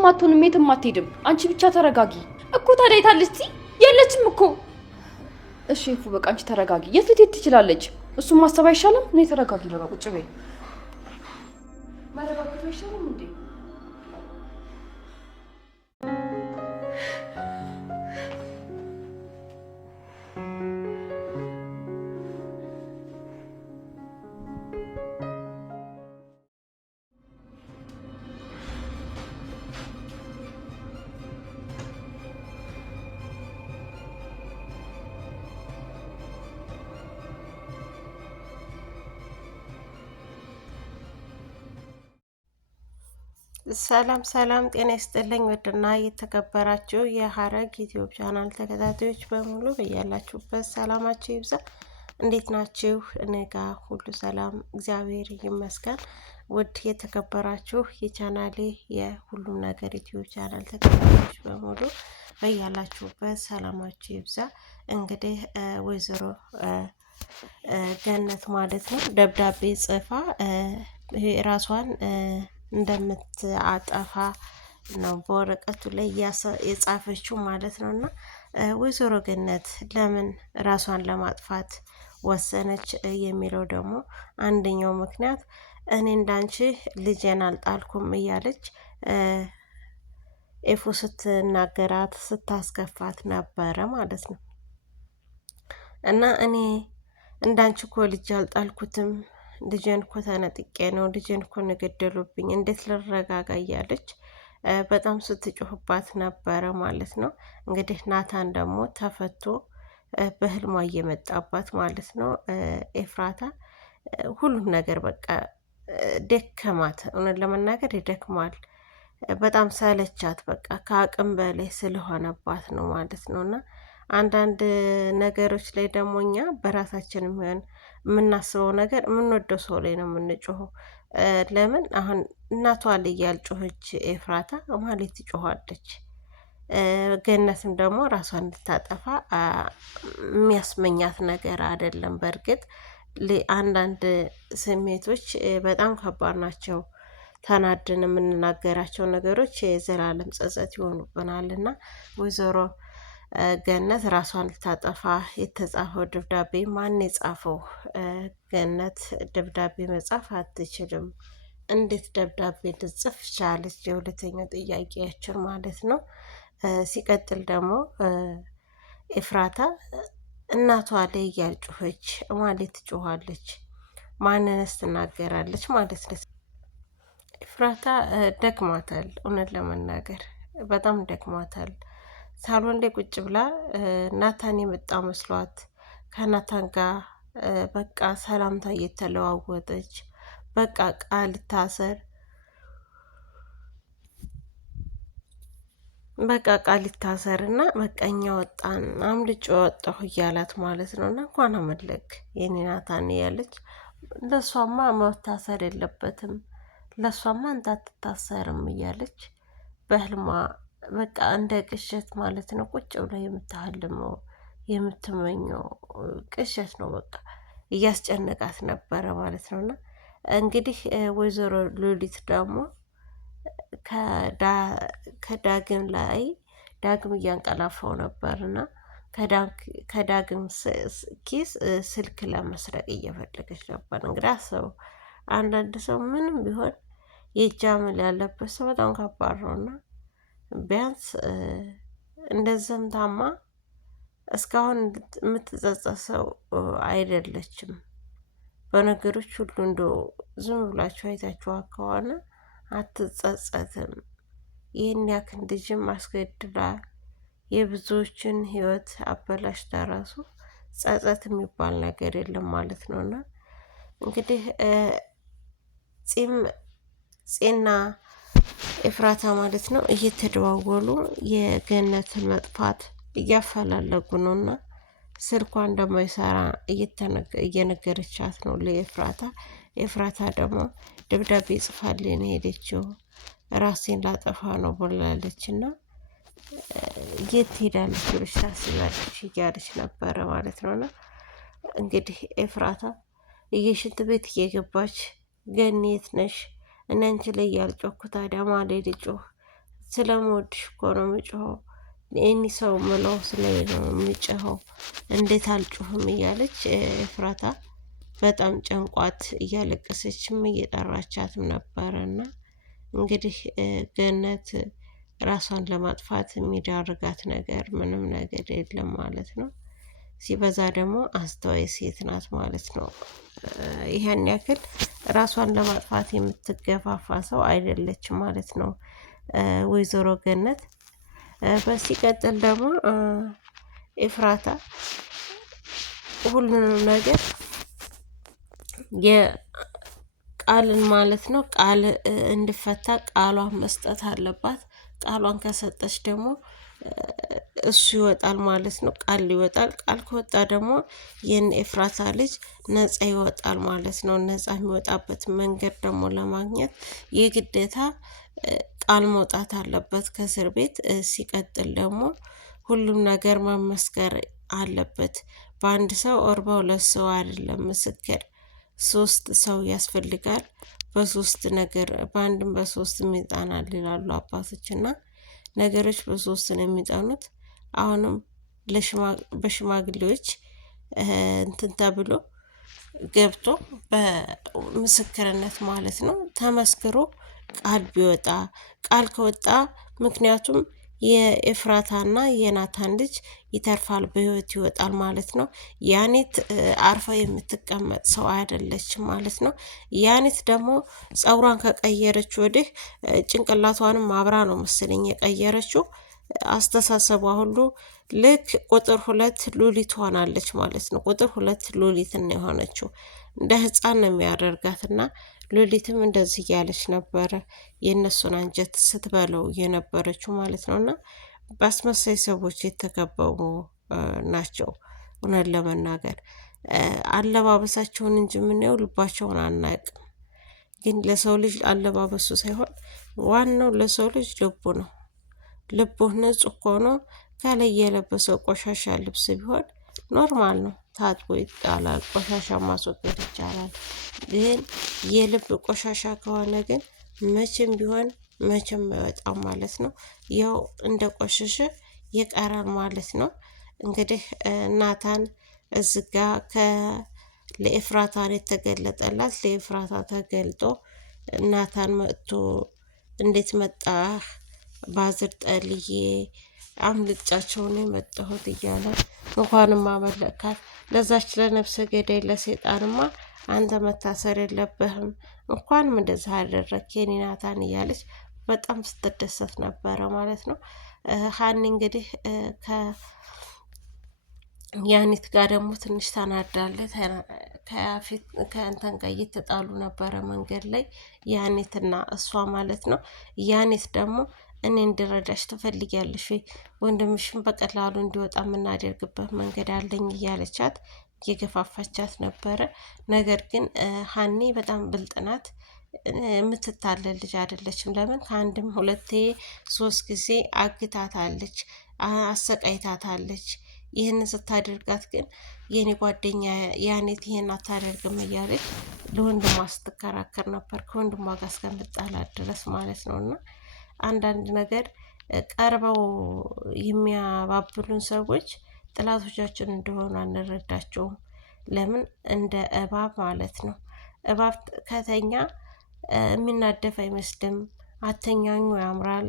የትም አትሆንም፣ የትም አትሄድም። አንቺ ብቻ ተረጋጊ እኮ። ታዲያ የታለች? የለችም እኮ። እሺ እፉ በቃ አንቺ ተረጋጊ። የት ልትሄድ ትችላለች? እሱም ማሰብ አይሻልም? እኔ ተረጋጊ። በቃ ቁጭ በይ። መረጋጋቱ አይሻልም እንዴ? ሰላም ሰላም፣ ጤና ይስጥልኝ ውድና የተከበራችሁ የሀረግ ዩቲዩብ ቻናል ተከታታዮች በሙሉ በያላችሁበት ሰላማችሁ ይብዛ። እንዴት ናችሁ? እኔ ጋ ሁሉ ሰላም እግዚአብሔር ይመስገን። ውድ የተከበራችሁ የቻናሌ የሁሉም ነገር ዩቲዩብ ቻናል ተከታታዮች በሙሉ በያላችሁበት ሰላማችሁ ይብዛ። እንግዲህ ወይዘሮ ገነት ማለት ነው ደብዳቤ ጽፋ ራሷን እንደምትአጠፋ ነው በወረቀቱ ላይ የጻፈችው ማለት ነው። እና ወይዘሮ ገነት ለምን ራሷን ለማጥፋት ወሰነች የሚለው ደግሞ አንደኛው ምክንያት እኔ እንዳንቺ ልጄን አልጣልኩም እያለች ኤፉ ስትናገራት ስታስከፋት ነበረ ማለት ነው። እና እኔ እንዳንቺ እኮ ልጅ አልጣልኩትም፣ ልጄን እኮ ተነጥቄ ነው፣ ልጄን እኮ ነገደሉብኝ፣ እንዴት ልረጋጋ እያለች በጣም ስትጮህባት ነበረ ማለት ነው። እንግዲህ ናታን ደግሞ ተፈቶ በህልሟ እየመጣባት ማለት ነው። ኤፍራታ ሁሉም ነገር በቃ ደከማት። እውነት ለመናገር ይደክማል። በጣም ሰለቻት። በቃ ከአቅም በላይ ስለሆነባት ነው ማለት ነው። እና አንዳንድ ነገሮች ላይ ደግሞ እኛ በራሳችን የሚሆን የምናስበው ነገር የምንወደው ሰው ላይ ነው የምንጮኸው። ለምን አሁን እናቷ ላይ ያልጮኸች ኤፍራታ ማለት ትጮኋለች። ገነትም ደግሞ ራሷን እንድታጠፋ የሚያስመኛት ነገር አይደለም። በእርግጥ አንዳንድ ስሜቶች በጣም ከባድ ናቸው። ተናድን የምንናገራቸው ነገሮች የዘላለም ጸጸት ይሆኑብናል። እና ወይዘሮ ገነት ራሷን ልታጠፋ የተጻፈው ደብዳቤ ማን የጻፈው? ገነት ደብዳቤ መጻፍ አትችልም። እንዴት ደብዳቤ ልጽፍ ቻለች? የሁለተኛው ጥያቄያችን ማለት ነው። ሲቀጥል ደግሞ ኤፍራታ እናቷ ላይ እያልጮኸች ማለት ትጮኋለች፣ ማንንስ ትናገራለች ማለት ነው። ኤፍራታ ደክሟታል። እውነት ለመናገር በጣም ደክሟታል። ሳሎን ላይ ቁጭ ብላ ናታን የመጣ መስሏት ከናታን ጋር በቃ ሰላምታ እየተለዋወጠች በቃ ቃል ታሰር በቃ ቃል ይታሰር እና በቃኛ ወጣን አምልጭ ወጣሁ እያላት ማለት ነው። እና እንኳን አመለክ የኔ ናታን እያለች ለሷማ መታሰር የለበትም፣ ለሷማ እንታ አትታሰርም እያለች በህልሟ በቃ እንደ ቅሸት ማለት ነው ቁጭ ብላ የምታህልመው የምትመኘው ቅሸት ነው። በቃ እያስጨነቃት ነበረ ማለት ነው። እና እንግዲህ ወይዘሮ ሉሊት ደግሞ ከዳግም ላይ ዳግም እያንቀላፋው ነበር እና ከዳግም ኪስ ስልክ ለመስረቅ እየፈለገች ነበር። እንግዲህ አስበው፣ አንዳንድ ሰው ምንም ቢሆን የእጅ አመል ያለበት ሰው በጣም ከባድ ነው። እና ቢያንስ እንደዚህም ታማ እስካሁን የምትጸጸት ሰው አይደለችም። በነገሮች ሁሉ እንደ ዝም ብላችሁ አይታችኋት ከሆነ አትጸጸትም። ይህን ያክል ልጅም አስገድላ የብዙዎችን ህይወት አበላሽታ ራሱ ጸጸት የሚባል ነገር የለም ማለት ነው። እና እንግዲህ ፄና ኤፍራታ ማለት ነው እየተደዋወሉ የገነትን መጥፋት እያፈላለጉ ነው። እና ስልኳ እንደማይሰራ እየነገረቻት ነው ለኤፍራታ። ኤፍራታ ደግሞ ደብዳቤ ጽፋልን ሄደችው ራሴን ላጠፋ ነው ብላለች። እና የት ሄዳለች ብለሽ ታስቢያለሽ እያለች ነበረ ማለት ነው። እና እንግዲህ ኤፍራታ የሽንት ቤት እየገባች ገኒ የት ነሽ? እኔ አንቺ ላይ ያልጮኩ ታዲያ ማሌ ልጮህ ስለምወድሽ እኮ ነው የምጮኸው፣ እኔ ሰው ምለው ስለ ነው የምጮኸው፣ እንዴት አልጮህም እያለች ኤፍራታ በጣም ጨንቋት እያለቀሰችም እየጠራቻትም ነበረና እንግዲህ ገነት ራሷን ለማጥፋት የሚዳርጋት ነገር ምንም ነገር የለም ማለት ነው። ሲበዛ ደግሞ አስተዋይ ሴት ናት ማለት ነው። ይሄን ያክል ራሷን ለማጥፋት የምትገፋፋ ሰው አይደለችም ማለት ነው ወይዘሮ ገነት። በሲቀጥል ደግሞ ኤፍራታ ሁሉንም ነገር የቃልን ማለት ነው ቃል እንድፈታ ቃሏን መስጠት አለባት። ቃሏን ከሰጠች ደግሞ እሱ ይወጣል ማለት ነው። ቃል ይወጣል። ቃል ከወጣ ደግሞ የኤፍራታ ልጅ ነፃ ይወጣል ማለት ነው። ነፃ የሚወጣበት መንገድ ደግሞ ለማግኘት የግዴታ ቃል መውጣት አለበት ከእስር ቤት። ሲቀጥል ደግሞ ሁሉም ነገር መመስከር አለበት። በአንድ ሰው ኦር በሁለት ሰው አይደለም ምስክር፣ 3 ሰው ያስፈልጋል። በ3 ነገር በአንድም በ3 ይጣናል ይላሉ አባቶች እና ነገሮች በ3 ነው የሚጣኑት። አሁንም በሽማግሌዎች እንትን ተብሎ ገብቶ በምስክርነት ማለት ነው ተመስክሮ ቃል ቢወጣ ቃል ከወጣ ምክንያቱም የኤፍራታና የናታን ልጅ ይተርፋል፣ በህይወት ይወጣል ማለት ነው። ያኔት አርፋ የምትቀመጥ ሰው አይደለችም ማለት ነው። ያኔት ደግሞ ፀጉሯን ከቀየረች ወዲህ ጭንቅላቷንም አብራ ነው መሰለኝ የቀየረችው። አስተሳሰቧ ሁሉ ልክ ቁጥር 2 ሉሊት ሆናለች ማለት ነው። ቁጥር 2 ሉሊት ነው የሆነችው። እንደ ህፃን ነው የሚያደርጋትና ሉሊትም እንደዚህ እያለች ነበረ የእነሱን አንጀት ስትበለው የነበረችው ማለት ነው። እና በአስመሳይ ሰዎች የተከበቡ ናቸው። እውነት ለመናገር አለባበሳቸውን እንጂ የምናየው ልባቸውን አናውቅም። ግን ለሰው ልጅ አለባበሱ ሳይሆን ዋናው ለሰው ልጅ ልቡ ነው። ልቡ ንጹህ ሆኖ ከላይ የለበሰው ቆሻሻ ልብስ ቢሆን ኖርማል ነው፣ ታጥቦ ይጣላል፣ ቆሻሻ ማስወገድ ይቻላል። ግን የልብ ቆሻሻ ከሆነ ግን መቼም ቢሆን መቼም አይወጣም ማለት ነው። ያው እንደ ቆሸሸ ይቀራል ማለት ነው። እንግዲህ ናታን እዝጋ ለኤፍራታን የተገለጠላት ለኤፍራታ ተገልጦ ናታን መጥቶ እንዴት መጣህ ባዝር ጠልዬ አምልጫቸው ነው የመጣሁት እያለ እንኳንም አመለካት። ለዛች ለነፍሰ ገዳይ ለሴጣንማ አንተ መታሰር የለብህም እንኳንም እንደዛ አደረክ የኔ ናታን እያለች በጣም ስትደሰት ነበረ ማለት ነው። ሀኒ እንግዲህ ያኒት ጋር ደግሞ ትንሽ ተናዳለች። ከእንተን ጋር እየተጣሉ ነበረ መንገድ ላይ ያኒትና እሷ ማለት ነው። ያኒት ደግሞ እኔ እንድረዳሽ ትፈልጊያለሽ ወይ? ወንድምሽን በቀላሉ እንዲወጣ የምናደርግበት መንገድ አለኝ እያለቻት እየገፋፋቻት ነበረ። ነገር ግን ሀኒ በጣም ብልጥ ናት። የምትታለል ልጅ አይደለችም። ለምን ከአንድም 2 3 ጊዜ አግታታለች፣ አሰቃይታታለች። ይህንን ስታደርጋት ግን የኔ ጓደኛ ያኔት ይሄን አታደርግም እያለች ለወንድሟ ስትከራከር ነበር፣ ከወንድሟ ጋር እስከምጣላት ድረስ ማለት ነው። እና አንዳንድ ነገር ቀርበው የሚያባብሉን ሰዎች ጥላቶቻችን እንደሆኑ አንረዳቸውም። ለምን እንደ እባብ ማለት ነው። እባብ ከተኛ የሚናደፍ አይመስልም፣ አተኛኙ ያምራል።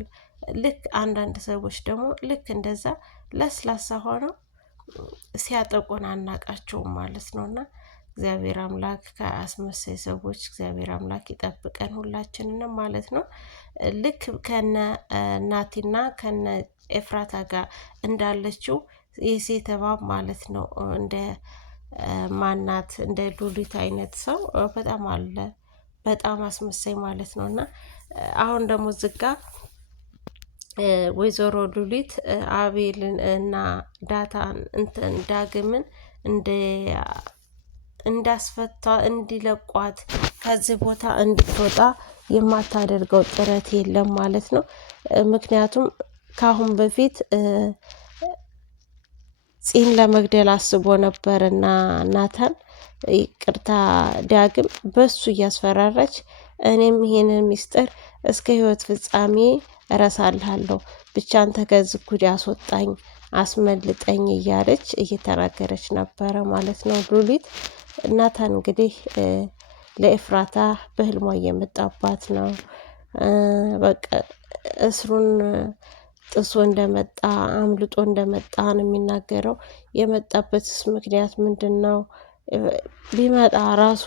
ልክ አንዳንድ ሰዎች ደግሞ ልክ እንደዛ ለስላሳ ሆነው ሲያጠቁን አናቃቸውም ማለት ነው። እና እግዚአብሔር አምላክ ከአስመሳይ ሰዎች እግዚአብሔር አምላክ ይጠብቀን ሁላችንንም ማለት ነው። ልክ ከነ ናቲና ከነ ኤፍራታ ጋር እንዳለችው የሴት እባብ ማለት ነው። እንደ ማናት እንደ ሉሊት አይነት ሰው በጣም አለ፣ በጣም አስመሳይ ማለት ነው። እና አሁን ደግሞ ዝጋ ወይዘሮ ሉሊት አቤልን እና ዳታን እንትን ዳግምን እንዳስፈታ እንዲለቋት ከዚህ ቦታ እንድትወጣ የማታደርገው ጥረት የለም ማለት ነው። ምክንያቱም ከአሁን በፊት ፂን ለመግደል አስቦ ነበርና ናታን ይቅርታ ዳግም በሱ እያስፈራራች እኔም ይሄንን ሚስጥር እስከ ህይወት ፍጻሜ እረሳልሃለሁ፣ ብቻ አንተ ከዚህ ጉድ አስወጣኝ፣ አስመልጠኝ እያለች እየተናገረች ነበረ ማለት ነው ሉሊት። ናታን እንግዲህ ለኤፍራታ በህልሟ እየመጣባት ነው። በቃ እስሩን ጥሶ እንደመጣ አምልጦ እንደመጣ ነው የሚናገረው። የመጣበትስ ምክንያት ምንድን ነው? ቢመጣ ራሱ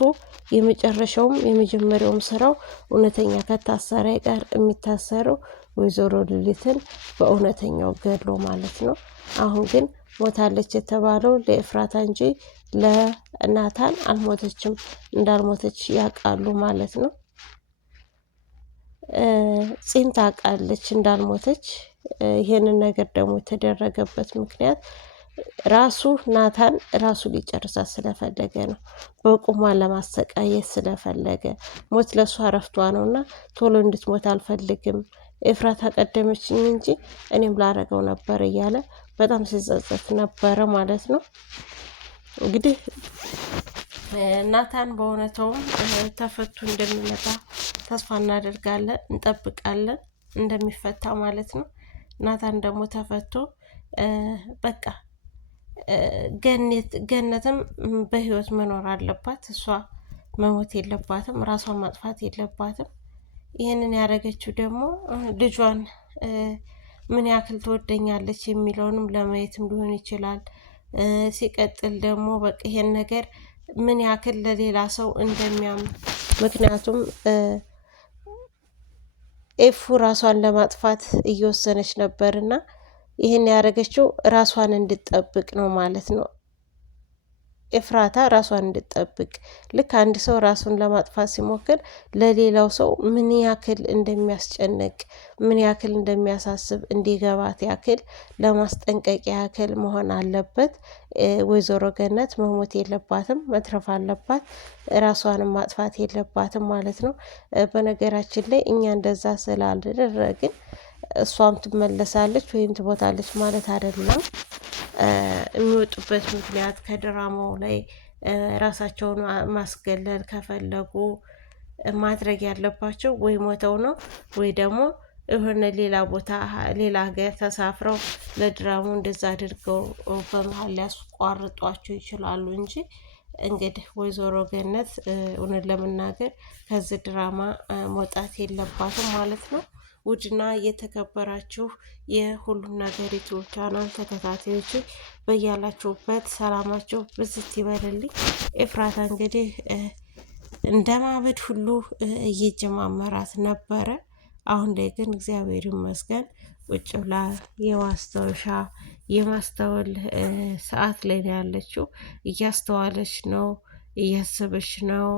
የመጨረሻውም የመጀመሪያውም ስራው እውነተኛ ከታሰረ ጋር የሚታሰረው ወይዘሮ ሉሊትን በእውነተኛው ገድሎ ማለት ነው። አሁን ግን ሞታለች የተባለው ለኤፍራታ እንጂ ለናታን አልሞተችም፣ እንዳልሞተች ያውቃሉ ማለት ነው። ፂም ታውቃለች እንዳልሞተች። ይሄንን ነገር ደግሞ የተደረገበት ምክንያት ራሱ ናታን ራሱ ሊጨርሳት ስለፈለገ ነው። በቁሟ ለማሰቃየት ስለፈለገ ሞት ለእሷ ረፍቷ ነው እና ቶሎ እንድትሞት አልፈልግም፣ ኤፍራታ ቀደመችኝ እንጂ እኔም ላረገው ነበር እያለ በጣም ሲጸጸት ነበረ ማለት ነው። እንግዲህ ናታን በእውነታውም ተፈቶ እንደሚመጣ ተስፋ እናደርጋለን፣ እንጠብቃለን እንደሚፈታ ማለት ነው። ናታን ደግሞ ተፈቶ በቃ ገነትም በህይወት መኖር አለባት። እሷ መሞት የለባትም፣ ራሷን ማጥፋት የለባትም። ይህንን ያደረገችው ደግሞ ልጇን ምን ያክል ትወደኛለች የሚለውንም ለማየትም ሊሆን ይችላል። ሲቀጥል ደግሞ በቃ ይሄን ነገር ምን ያክል ለሌላ ሰው እንደሚያምን ምክንያቱም ኤፉ ራሷን ለማጥፋት እየወሰነች ነበርና ይህን ያደረገችው ራሷን እንድትጠብቅ ነው ማለት ነው። ኤፍራታ ራሷን እንድትጠብቅ ልክ አንድ ሰው ራሱን ለማጥፋት ሲሞክር ለሌላው ሰው ምን ያክል እንደሚያስጨንቅ ምን ያክል እንደሚያሳስብ እንዲገባት ያክል ለማስጠንቀቂያ ያክል መሆን አለበት። ወይዘሮ ገነት መሞት የለባትም፣ መትረፍ አለባት፣ ራሷንም ማጥፋት የለባትም ማለት ነው። በነገራችን ላይ እኛ እንደዛ ስላልደረግን እሷም ትመለሳለች ወይም ትሞታለች ማለት አይደለም። የሚወጡበት ምክንያት ከድራማው ላይ ራሳቸውን ማስገለል ከፈለጉ ማድረግ ያለባቸው ወይ ሞተው ነው ወይ ደግሞ የሆነ ሌላ ቦታ ሌላ ሀገር ተሳፍረው ለድራሙ እንደዛ አድርገው በመሀል ሊያስቋርጧቸው ይችላሉ እንጂ እንግዲህ ወይዘሮ ገነት እውነት ለመናገር ከዚህ ድራማ መውጣት የለባትም ማለት ነው። ውድና የተከበራችሁ የሁሉም ነገር ዩቲዩብ ቻናል ተከታታዮች በያላችሁበት ሰላማችሁ ብዝት ይበልልኝ። ኤፍራታ እንግዲህ እንደ ማበድ ሁሉ እየጀማመራት ነበረ። አሁን ላይ ግን እግዚአብሔር ይመስገን ቁጭ ብላ የማስተዋል ሰዓት ላይ ነው ያለችው። እያስተዋለች ነው፣ እያሰበች ነው።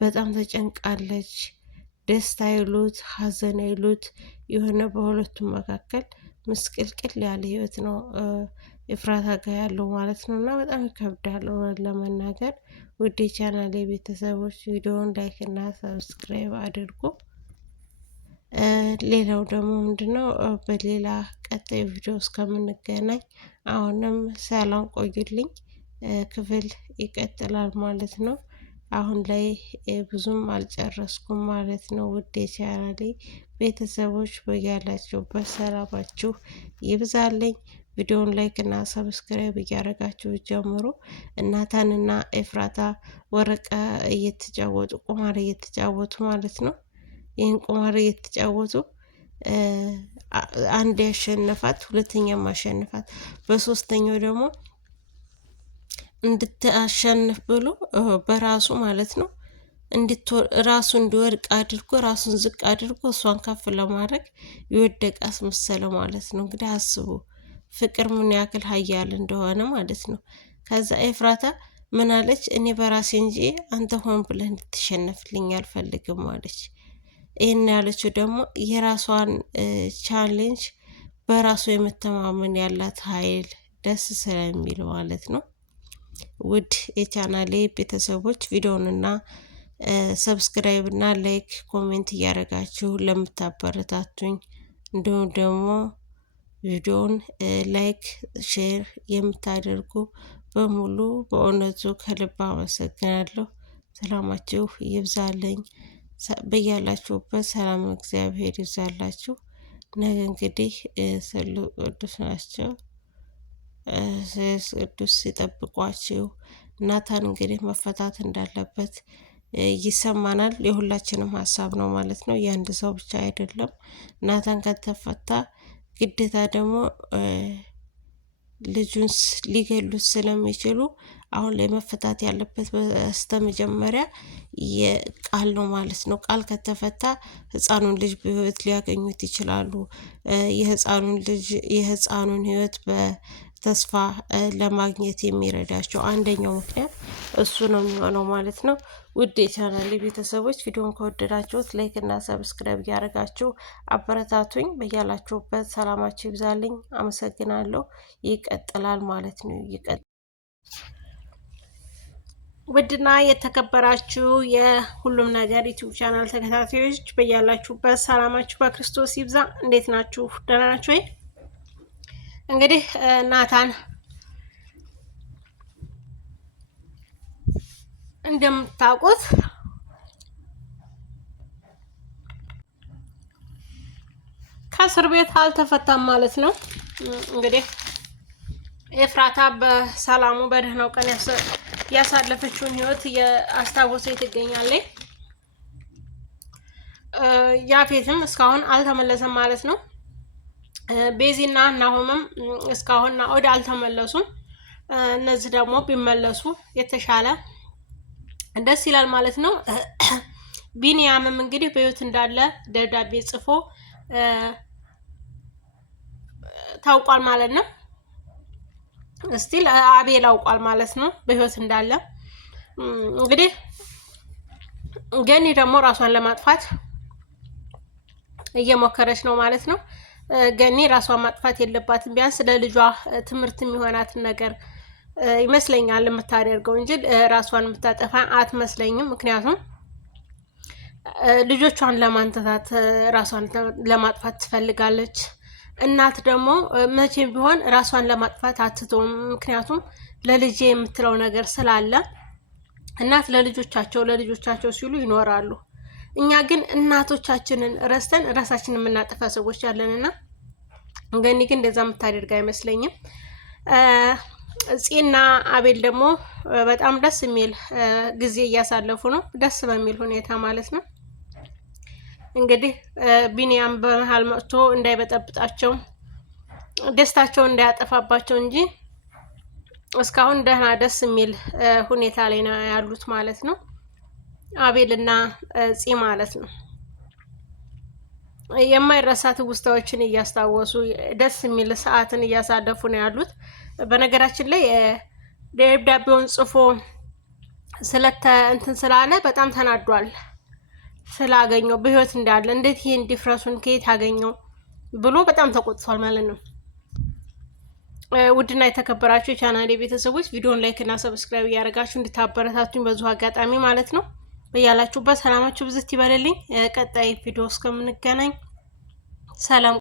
በጣም ተጨንቃለች። ደስታ ይሉት ሀዘን ይሉት የሆነ በሁለቱም መካከል ምስቅልቅል ያለ ህይወት ነው ኤፍራታ ጋር ያለው ማለት ነው። እና በጣም ይከብዳል ለመናገር። ውድ የቻናል ቤተሰቦች ቪዲዮውን ላይክ እና ሰብስክራይብ አድርጉ። ሌላው ደግሞ ምንድነው በሌላ ቀጣይ ቪዲዮ እስከምንገናኝ አሁንም ሰላም ቆዩልኝ። ክፍል ይቀጥላል ማለት ነው። አሁን ላይ ብዙም አልጨረስኩም ማለት ነው። ውድ የቻናሌ ቤተሰቦች በያላችሁበት ሰላማችሁ ይብዛልኝ። ቪዲዮውን ላይክ እና ሰብስክራይብ እያደረጋችሁ ጀምሮ ናታንና ኤፍራታ ወረቀ እየተጫወቱ ቁማር እየተጫወቱ ማለት ነው። ይህን ቁማር እየተጫወቱ አንድ ያሸነፋት ሁለተኛም አሸነፋት፣ በሶስተኛው ደግሞ እንድታሸንፍ ብሎ በራሱ ማለት ነው ራሱ እንዲወድቅ አድርጎ ራሱን ዝቅ አድርጎ እሷን ከፍ ለማድረግ የወደቀ አስመሰለ ማለት ነው። እንግዲህ አስቡ ፍቅር ምን ያክል ሀያል እንደሆነ ማለት ነው። ከዛ ኤፍራታ ምን አለች? እኔ በራሴ እንጂ አንተ ሆን ብለህ እንድትሸነፍልኝ አልፈልግም አለች። ይህን ያለችው ደግሞ የራሷን ቻሌንጅ በራሱ የመተማመን ያላት ኃይል ደስ ስለሚል ማለት ነው። ውድ የቻናሌ ቤተሰቦች ቪዲዮንና ሰብስክራይብ እና ላይክ ኮሜንት እያደረጋችሁ ለምታበረታቱኝ እንዲሁም ደግሞ ቪዲዮን ላይክ ሼር የምታደርጉ በሙሉ በእውነቱ ከልብ አመሰግናለሁ። ሰላማችሁ ይብዛልኝ። በያላችሁበት ሰላም እግዚአብሔር ይብዛላችሁ። ነገ እንግዲህ ቅዱስ ናቸው ቅዱስ ይጠብቋችሁ። ናታን እንግዲህ መፈታት እንዳለበት ይሰማናል። የሁላችንም ሀሳብ ነው ማለት ነው፣ የአንድ ሰው ብቻ አይደለም። ናታን ከተፈታ ግዴታ ደግሞ ልጁን ሊገሉት ስለሚችሉ አሁን ላይ መፈታት ያለበት በስተመጀመሪያ የቃል ነው ማለት ነው። ቃል ከተፈታ ህፃኑን ልጅ በህይወት ሊያገኙት ይችላሉ። የህፃኑን ህይወት በተስፋ ለማግኘት የሚረዳቸው አንደኛው ምክንያት እሱ ነው የሚሆነው ማለት ነው። ውድ የቻናሌ ቤተሰቦች ቪዲዮን ከወደዳችሁት ላይክ እና ሰብስክራይብ እያደረጋችሁ አበረታቱኝ። በያላችሁበት ሰላማችሁ ይብዛልኝ። አመሰግናለሁ። ይቀጥላል ማለት ነው። ውድና የተከበራችሁ የሁሉም ነገር ዩቲዩብ ቻናል ተከታታዮች በያላችሁበት ሰላማችሁ በክርስቶስ ይብዛ። እንዴት ናችሁ? ደህና ናችሁ ወይ? እንግዲህ ናታን እንደምታውቁት ከእስር ቤት አልተፈታም ማለት ነው። እንግዲህ ኤፍራታ በሰላሙ በደህናው ቀን ያሳለፈችውን ህይወት አስታወሰች ትገኛለች። ያፌትም እስካሁን አልተመለሰም ማለት ነው። ቤዚና ናሆምም እስካሁን ናኦድ አልተመለሱም። እነዚህ ደግሞ ቢመለሱ የተሻለ ደስ ይላል ማለት ነው። ቢኒያምም እንግዲህ በህይወት እንዳለ ደብዳቤ ጽፎ ታውቋል ማለት ነው። እስቲል አቤል አውቋል ማለት ነው በህይወት እንዳለ። እንግዲህ ገኒ ደግሞ ራሷን ለማጥፋት እየሞከረች ነው ማለት ነው። ገኒ ራሷን ማጥፋት የለባትም። ቢያንስ ለልጇ ትምህርት የሚሆናትን ነገር ይመስለኛል የምታደርገው እንጂ ራሷን የምታጠፋ አትመስለኝም። ምክንያቱም ልጆቿን ለማንተታት ራሷን ለማጥፋት ትፈልጋለች። እናት ደግሞ መቼም ቢሆን ራሷን ለማጥፋት አትተውም። ምክንያቱም ለልጄ የምትለው ነገር ስላለ እናት ለልጆቻቸው ሲሉ ይኖራሉ። እኛ ግን እናቶቻችንን ረስተን ራሳችንን የምናጠፋ ሰዎች ያለንና ገኒ ግን እንደዛ የምታደርግ አይመስለኝም። ፂና አቤል ደግሞ በጣም ደስ የሚል ጊዜ እያሳለፉ ነው፣ ደስ በሚል ሁኔታ ማለት ነው። እንግዲህ ቢኒያም በመሀል መጥቶ እንዳይበጠብጣቸው ደስታቸውን እንዳያጠፋባቸው እንጂ እስካሁን ደህና ደስ የሚል ሁኔታ ላይ ነው ያሉት ማለት ነው። አቤልና ፂ ማለት ነው የማይረሳ ትውስታዎችን እያስታወሱ ደስ የሚል ሰዓትን እያሳለፉ ነው ያሉት። በነገራችን ላይ ደብዳቤውን ጽፎ እንትን ስላለ በጣም ተናዷል። ስላገኘው በህይወት እንዳለ እንዴት ይሄን ዲፍረሱን ከየት አገኘው ብሎ በጣም ተቆጥቷል ማለት ነው። ውድና የተከበራችሁ የቻናሌ ቤተሰቦች ቪዲዮን ላይክ እና ሰብስክራይብ እያደረጋችሁ እንድታበረታቱኝ በዚሁ አጋጣሚ ማለት ነው። በያላችሁበት ሰላማችሁ ብዝት ይበልልኝ። ቀጣይ ቪዲዮ እስከምንገናኝ ሰላም።